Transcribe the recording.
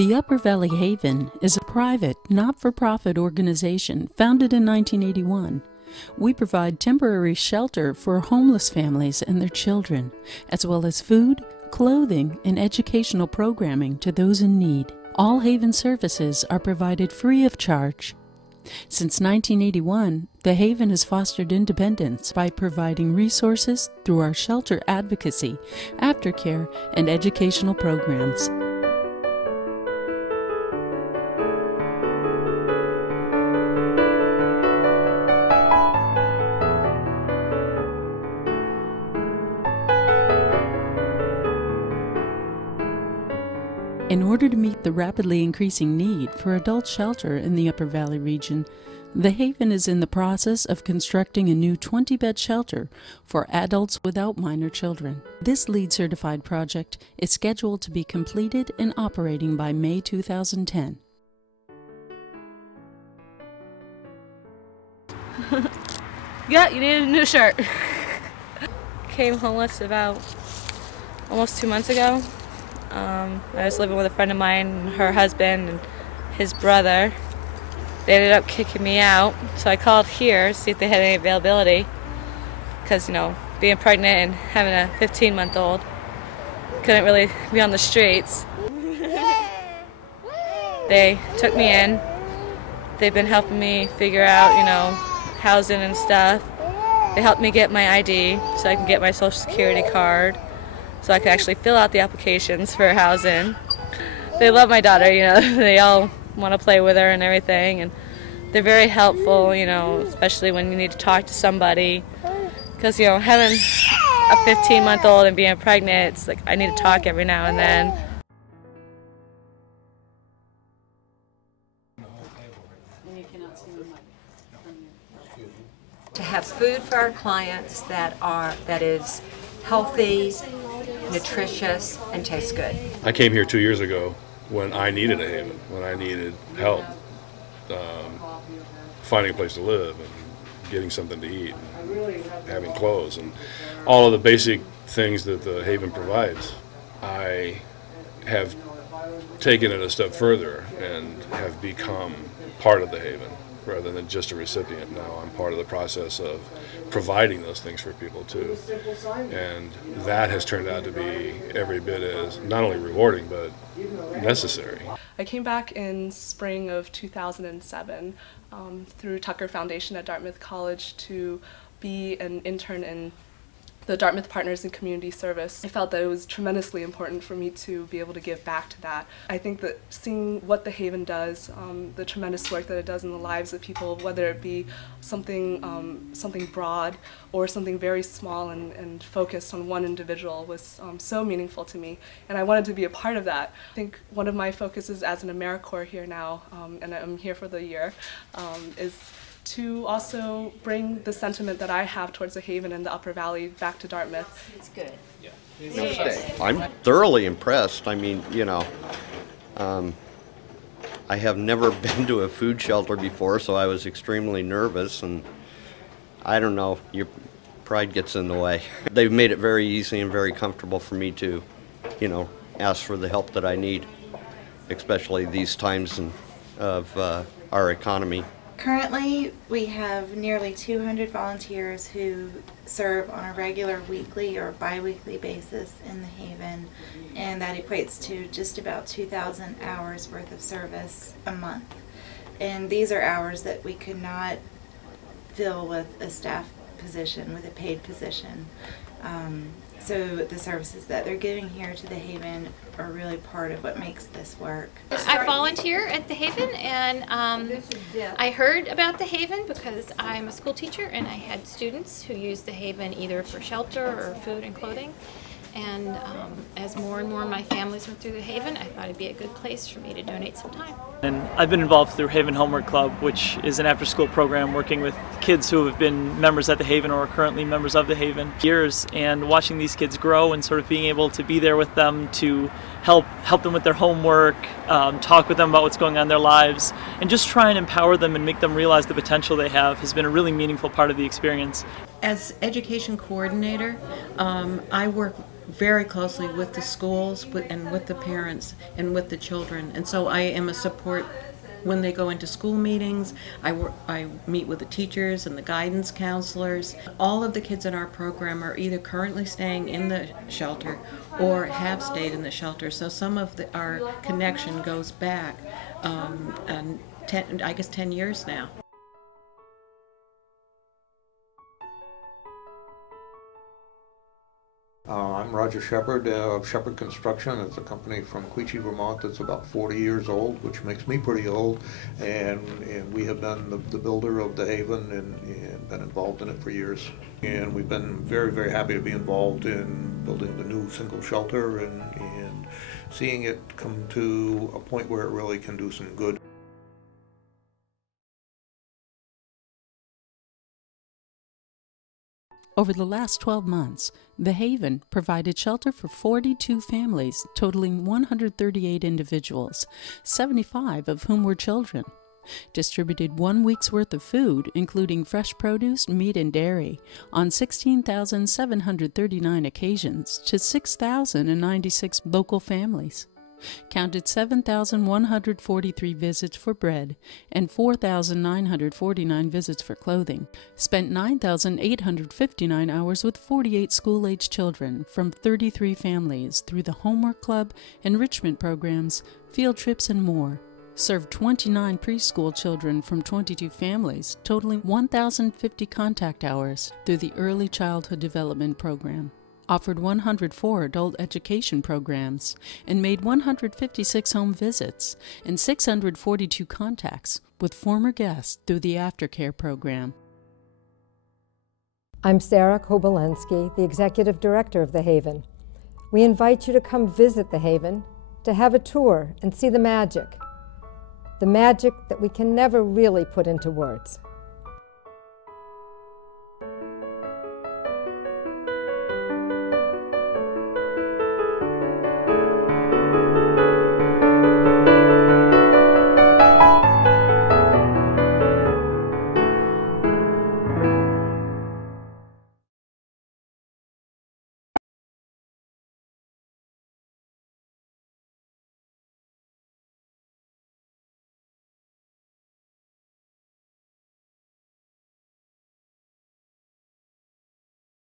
The Upper Valley Haven is a private, not-for-profit organization founded in 1981. We provide temporary shelter for homeless families and their children, as well as food, clothing, and educational programming to those in need. All Haven services are provided free of charge. Since 1981, the Haven has fostered independence by providing resources through our shelter advocacy, aftercare, and educational programs. In order to meet the rapidly increasing need for adult shelter in the Upper Valley region, the Haven is in the process of constructing a new 20-bed shelter for adults without minor children. This LEED certified project is scheduled to be completed and operating by May 2010. Yeah, you need a new shirt. Came homeless about almost 2 months ago. I was living with a friend of mine and her husband and his brother. They ended up kicking me out, so I called here to see if they had any availability because, you know, being pregnant and having a 15-month-old, couldn't really be on the streets. They took me in. They've been helping me figure out, you know, housing and stuff. They helped me get my ID so I can get my Social Security card, so I could actually fill out the applications for housing. They love my daughter, you know, they all want to play with her and everything, and they're very helpful, you know, especially when you need to talk to somebody, because, you know, having a 15-month-old and being pregnant, it's like I need to talk every now and then. To have food for our clients that is healthy, nutritious, and tastes good. I came here 2 years ago when I needed a haven, when I needed help finding a place to live and getting something to eat and having clothes and all of the basic things that the Haven provides. I have taken it a step further and have become part of the Haven rather than just a recipient. Now I'm part of the process of providing those things for people too, and that has turned out to be every bit as not only rewarding but necessary. I came back in spring of 2007 through Tucker Foundation at Dartmouth College to be an intern in the Dartmouth Partners in Community Service. I felt that it was tremendously important for me to be able to give back to that. I think that seeing what the Haven does, the tremendous work that it does in the lives of people, whether it be something, something broad or something very small and focused on one individual, was so meaningful to me, and I wanted to be a part of that. I think one of my focuses as an AmeriCorps here now, and I'm here for the year, is to also bring the sentiment that I have towards the Haven and the Upper Valley back to Dartmouth. It's good. I'm thoroughly impressed. I mean, you know, I have never been to a food shelter before, so I was extremely nervous, and I don't know, your pride gets in the way. They've made it very easy and very comfortable for me to, you know, ask for the help that I need, especially these times of our economy. Currently, we have nearly 200 volunteers who serve on a regular weekly or bi-weekly basis in the Haven, and that equates to just about 2,000 hours worth of service a month. And these are hours that we could not fill with a staff position, with a paid position. So the services that they're giving here to the Haven are really part of what makes this work. I volunteer at the Haven, and I heard about the Haven because I'm a school teacher and I had students who used the Haven either for shelter or food and clothing. And as more and more of my families went through the Haven, I thought it'd be a good place for me to donate some time. And I've been involved through Haven Homework Club, which is an after-school program working with kids who have been members at the Haven or are currently members of the Haven years, and watching these kids grow and sort of being able to be there with them to help them with their homework, talk with them about what's going on in their lives, and just try and empower them and make them realize the potential they have has been a really meaningful part of the experience. As education coordinator, I work very closely with the schools and with the parents and with the children. And so I am a support when they go into school meetings. I meet with the teachers and the guidance counselors. All of the kids in our program are either currently staying in the shelter or have stayed in the shelter. So some of our connection goes back, I guess 10 years now. I'm Roger Shepard of Shepard Construction. It's a company from Quechee, Vermont that's about 40 years old, which makes me pretty old. And we have been the builder of the Haven and been involved in it for years. And we've been very, very happy to be involved in building the new single shelter and seeing it come to a point where it really can do some good. Over the last 12 months, The Haven provided shelter for 42 families, totaling 138 individuals, 75 of whom were children. Distributed 1 week's worth of food, including fresh produce, meat, and dairy, on 16,739 occasions to 6,096 local families. Counted 7,143 visits for bread and 4,949 visits for clothing. Spent 9,859 hours with 48 school-age children from 33 families through the Homework Club, enrichment programs, field trips, and more. Served 29 preschool children from 22 families, totaling 1,050 contact hours through the Early Childhood Development Program. Offered 104 adult education programs, and made 156 home visits and 642 contacts with former guests through the aftercare program. I'm Sarah Kobolensky, the Executive Director of The Haven. We invite you to come visit The Haven, to have a tour and see the magic that we can never really put into words.